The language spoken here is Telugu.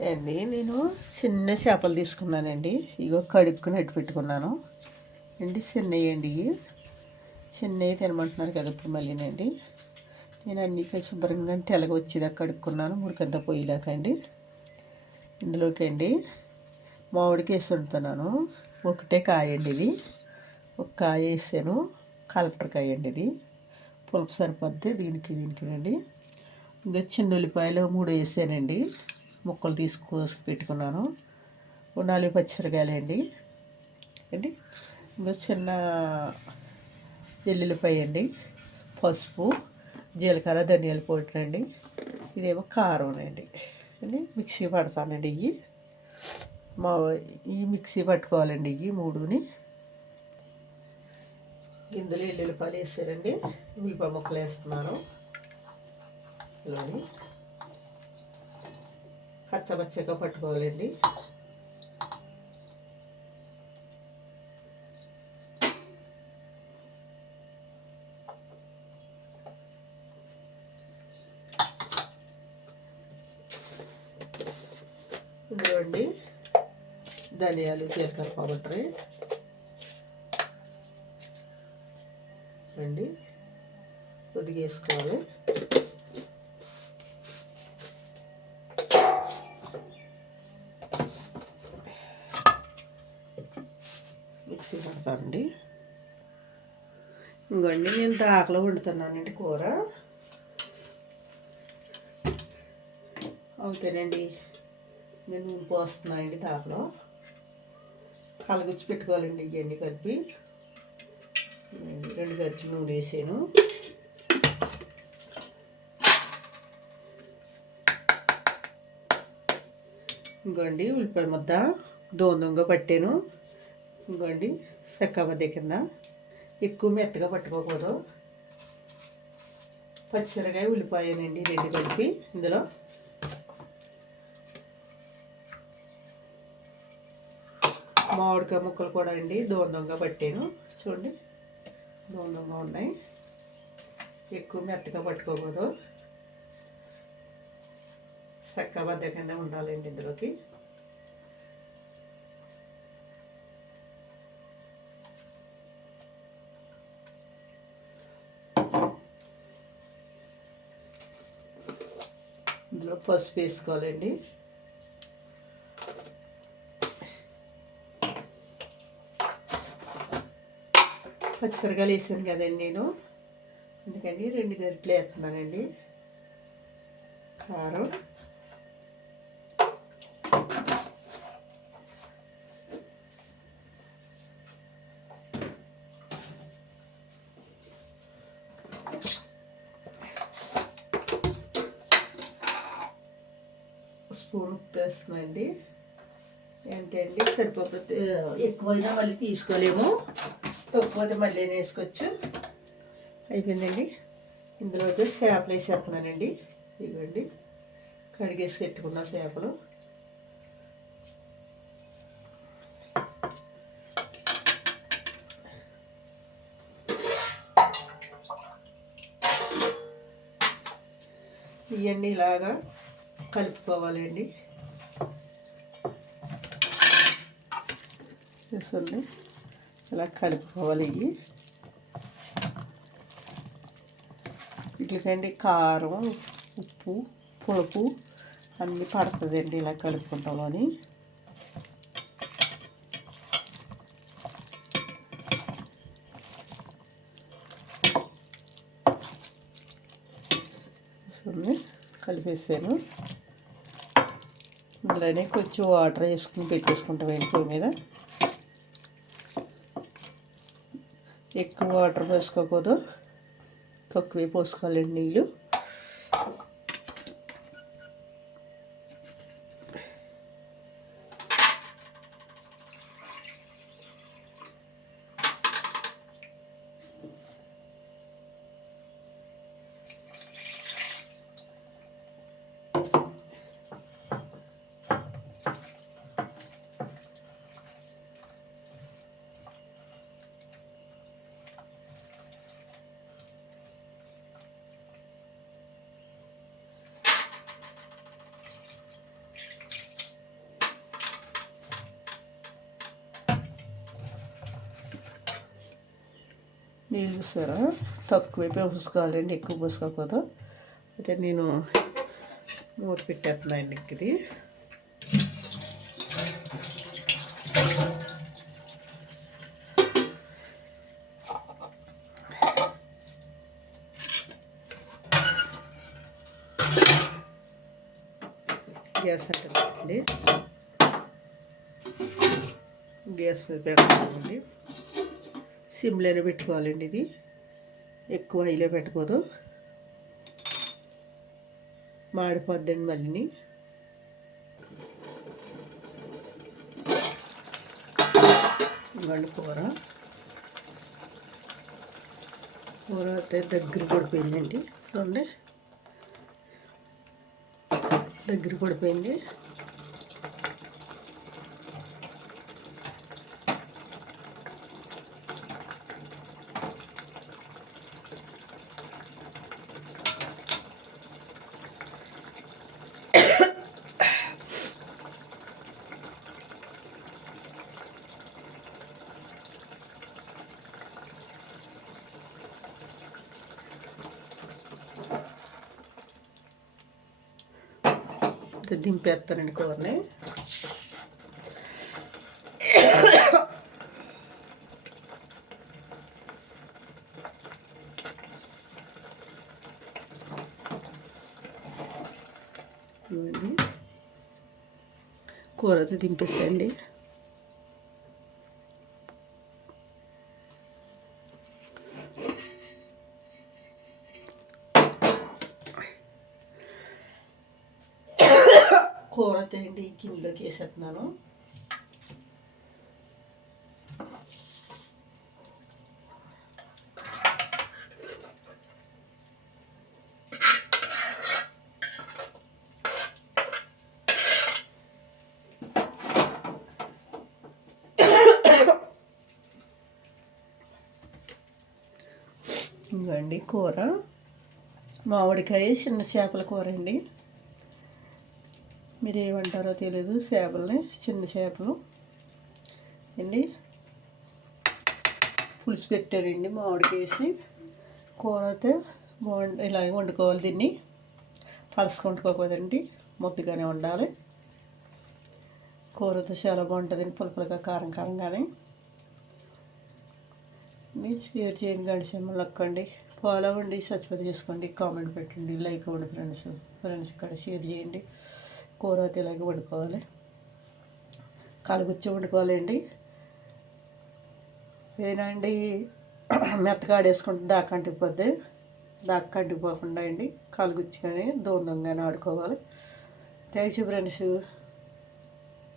అండి నేను చిన్న చేపలు తీసుకున్నానండి. ఇగో కడుక్కునట్టు పెట్టుకున్నాను అండి. చిన్నవి చిన్నవి తినమంటున్నారు కదా ఇప్పుడు మళ్ళీనండి. నేను అన్నీ శుభ్రంగా తెలగ వచ్చేదాకా కడుక్కున్నాను, మురికంతా పోయేలాక అండి. ఇందులోకి అండి మామిడికి వేసి వండుతున్నాను. ఒకటే కాయ అండి ఇది. ఒక కాయ వేసాను, కలెక్టర్ కాయ అండి ఇది. పులుపు సరిపోద్ది దీనికి అండి. ఇంకా చిన్న ఉల్లిపాయలు 3 వేసానండి. ముక్కలు తీసుకోసి పెట్టుకున్నాను. 4 పచ్చిమిరకాయలు అండి. ఇంకా చిన్న ఎల్లుల్లిపాయ అండి, పసుపు, జీలకర్ర, ధనియాల పౌడర్ అండి. ఇదేమో కారం అండి. మిక్సీ పడతానండి. ఈ మిక్సీ పట్టుకోవాలండి. ఈ 3ని గింజలు ఎల్లుల్లిపాయలు వేసారండి. ఉల్లిపాయ ముక్కలు వేస్తున్నాను. ఇలాని పచ్చగా పట్టుకోవాలండి. ఇందులో అండి ధనియాలు, జీలకర్ర పౌడర్ అండి కొద్దిగా వేసుకోవాలి. మిక్సీ పడతానండి. ఇంకోండి నేను దాకలో వండుతున్నానండి కూర. అవుతానండి. నేను నూనె పోస్తున్నానండి. దాకలో కలగుచ్చి పెట్టుకోవాలండి. ఇవన్నీ కలిపి 2 గరిటెలు నూనె వేసాను. ఇంకోండి ఉల్లిపాయ ముద్ద దూరంగా పట్టాను. ఇంకోండి చెక్కబద్ద కింద ఎక్కువ మెత్తగా పట్టుకోకూడదు. పచ్చిమిరకాయ, ఉల్లిపాయనండి 2 కలిపి ఇందులో మామిడికాయ ముక్కలు కూడా అండి దూరంగా పట్టాను. చూడండి దూరంగా ఉన్నాయి. ఎక్కువ మెత్తగా పట్టుకోకూడదు. చెక్కబద్ద కింద ఉండాలండి. ఇందులోకి ఇందులో పసుపు వేసుకోవాలండి. పచ్చిమిరకాయలు వేసాను కదండి నేను, అందుకని 2 గరిటెలు వేస్తున్నానండి. కారం, స్పూన్ ఉప్పు వేస్తున్నానండి. ఏంటండి సరిపోతే ఎక్కువైనా మళ్ళీ తీసుకోలేము, తక్కువైతే మళ్ళీ వేసుకోవచ్చు. అయిపోయిందండి. ఇందులో అయితే చేపలు వేసేస్తున్నానండి. ఇవ్వండి కడిగేసి పెట్టుకున్న చేపలు. ఇవన్నీ ఇలాగా కలుపుకోవాలండి. చూడండి ఇలా కలుపుకోవాలి. వీటికండి కారం, ఉప్పు, పులుపు అన్నీ పడుతుందండి ఇలా కలుపుకుంటామని. కలిపేసాను. ఇందులోనే కొంచెం వాటర్ వేసుకుని పెట్టేసుకుంటాం పొయ్యి మీద. ఎక్కువ వాటర్ పోసుకోకూడదు, తక్కువే పోసుకోవాలండి నీళ్ళు. నీళ్ళు చూసారా, తక్కువే పోసుకోవాలండి, ఎక్కువ పోసుకోకూడదు. అయితే నేను మూత పెట్టేస్తున్నాను ఇది. గ్యాస్ అంటుందండి, గ్యాస్ మీద పెట్టుకోవాలండి. సిమ్లోనే పెట్టుకోవాలండి. ఇది ఎక్కువ హైలో పెట్టకూడదు, మాడిపోద్దండి మళ్ళీ. ఇవ్వండి కూర అయితే దగ్గర పడిపోయిందండి. చూడండి, దగ్గర పడిపోయింది. దింపేస్తానండి కూరని. కూర అయితే దింపేసేయండి. కూర తేండి గిన్నెలోకి వేసేస్తున్నాను. ఇంకండి కూర మామిడికాయ చిన్న చేపల కూర అండి. మీరు ఏమంటారో తెలీదు, చేపలని చిన్న చేపలు అండి పులుసు పెట్టారండి. మామిడికాయ వేసి కూర అయితే ఇలాగే వండుకోవాలి. దీన్ని పలుసు వండుకోకూడదండి, ముద్దగానే ఉండాలి. కూరతో చాలా బాగుంటుందండి, పులుపులుగా కారం కారంగానే. మీరు షేర్ చేయండి, గడిచేమో లక్కండి, ఫాలో అవ్వండి, సబ్స్క్రైబ్ చేసుకోండి, కామెంట్ పెట్టండి, లైక్ అవ్వండి. ఫ్రెండ్స్ ఇక్కడ షేర్ చేయండి. కూర అయితే ఇలాగే వండుకోవాలి, కలుగుచ్చి వండుకోవాలండి. ఏనండి మెత్తగా ఆడేసుకుంటే దాకా అంటిపోద్ది, దాకా అంటిపోకుండా అండి కలుగుచ్చి కానీ దూరంగానే ఆడుకోవాలి. Thank you friends.